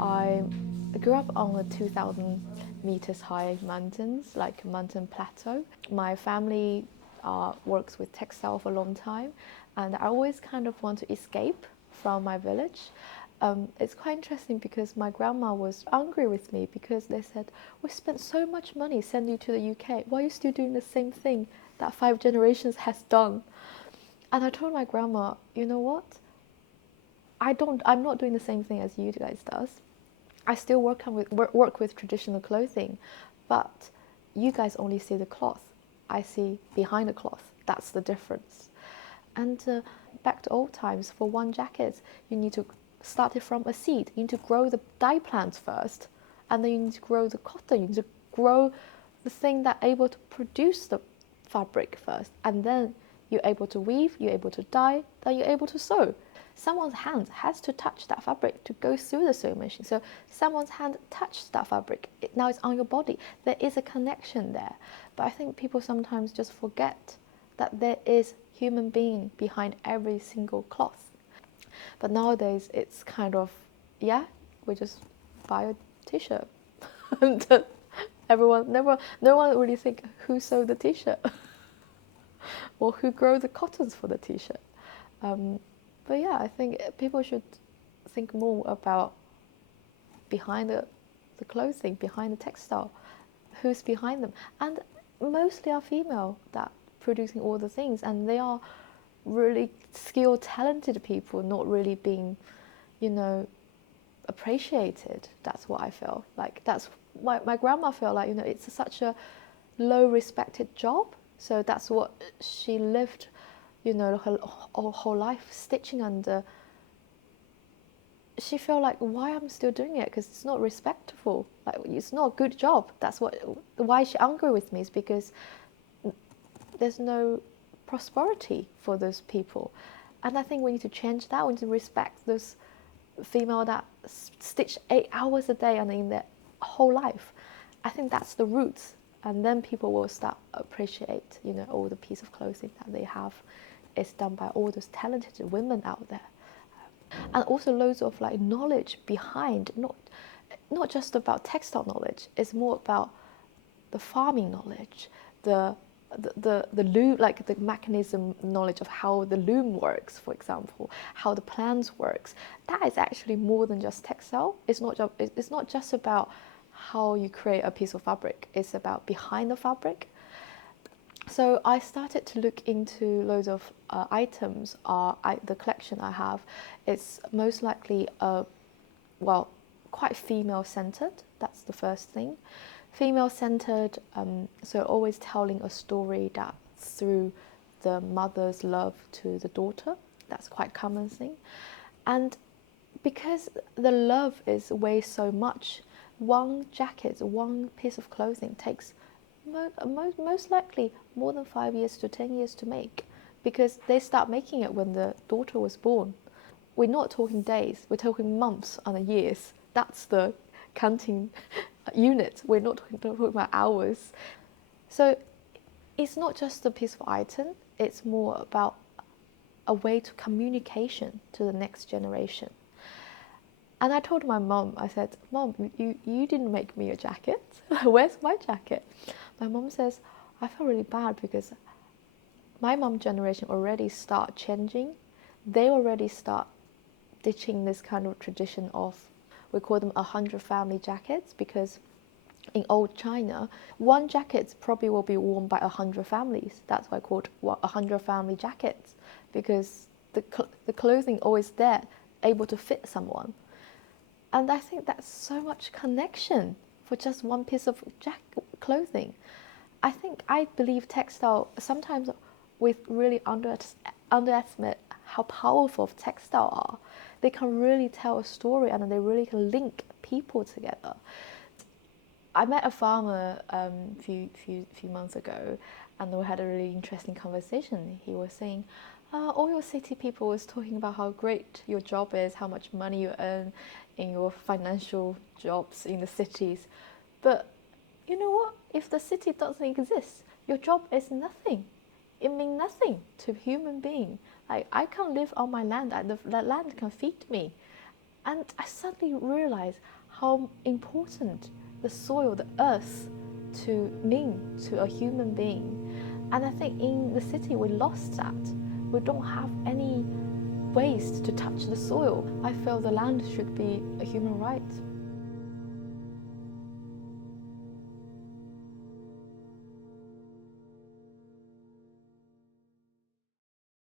I grew up on the 2,000 meters high mountains, like a mountain plateau. My family works with textile for a long time, and I always kind of want to escape from my village. It's quite interesting because my grandma was angry with me because they said, we spent so much money sending you to the UK. Why are you still doing the same thing that 5 generations has done? And I told my grandma, you know what? I'm not doing the same thing as you guys does. I still work with traditional clothing, but you guys only see the cloth. I see behind the cloth. That's the difference. And back to old times, for one jacket, you need to start it from a seed. You need to grow the dye plants first, and then you need to grow the cotton. You need to grow the thing that able to produce the fabric first, and then you're able to weave, you're able to dye, then you're able to sew. Someone's hand has to touch that fabric to go through the sewing machine. So someone's hand touched that fabric. Now it's on your body. There is a connection there. But I think people sometimes just forget that there is human being behind every single cloth. But nowadays it's kind of, yeah, we just buy a t-shirt. And no one really think who sewed the t-shirt or who grow the cottons for the t-shirt. But yeah, I think people should think more about behind the clothing, behind the textile, who's behind them. And mostly are female that producing all the things, and they are really skilled, talented people, not really being, appreciated. That's what I feel like. That's my grandma felt like, it's such a low respected job. So that's what she lived, her whole life stitching under. She felt like, why I'm still doing it? Because it's not respectful. Like, it's not a good job. That's why she's angry with me, is because there's no prosperity for those people. And I think we need to change that. We need to respect those female that stitch 8 hours a day and in their whole life. I think that's the roots. And then people will start appreciate, all the piece of clothing that they have is done by all those talented women out there. And also loads of knowledge behind, not just about textile knowledge. It's more about the farming knowledge, the loom, like the mechanism knowledge of how the loom works, for example, how the plants works. That is actually more than just textile. It's not just about how you create a piece of fabric. It's about behind the fabric. So I started to look into loads of items. The collection I have, it's most likely quite female-centered. That's the first thing. Female-centered, so always telling a story that through the mother's love to the daughter. That's quite a common thing. And because the love weighs so much, one jacket, one piece of clothing takes most likely more than 5 years to 10 years to make, because they start making it when the daughter was born. We're not talking days, we're talking months and years. That's the counting unit. We're not talking about hours. So it's not just a piece of item, it's more about a way to communication to the next generation. And I told my mom, I said, Mom, you didn't make me a jacket. Where's my jacket? My mom says, I feel really bad because my mom generation already start changing. They already start ditching this kind of tradition of, we call them 100 family jackets, because in old China, one jacket probably will be worn by 100 families. That's why I called 100 family jackets, because the clothing always there, able to fit someone. And I think that's so much connection for just one piece of clothing. I believe textile, sometimes we really underestimate how powerful textile are. They can really tell a story, and they really can link people together. I met a farmer a few months ago, and we had a really interesting conversation. He was saying, all your city people was talking about how great your job is, how much money you earn in your financial jobs in the cities. But you know what? If the city doesn't exist, your job is nothing. It means nothing to a human being. Like, I can't live on my land. The land can feed me. And I suddenly realized how important the soil, the earth, to mean to a human being. And I think in the city we lost that. We don't have any ways to touch the soil. I feel the land should be a human right.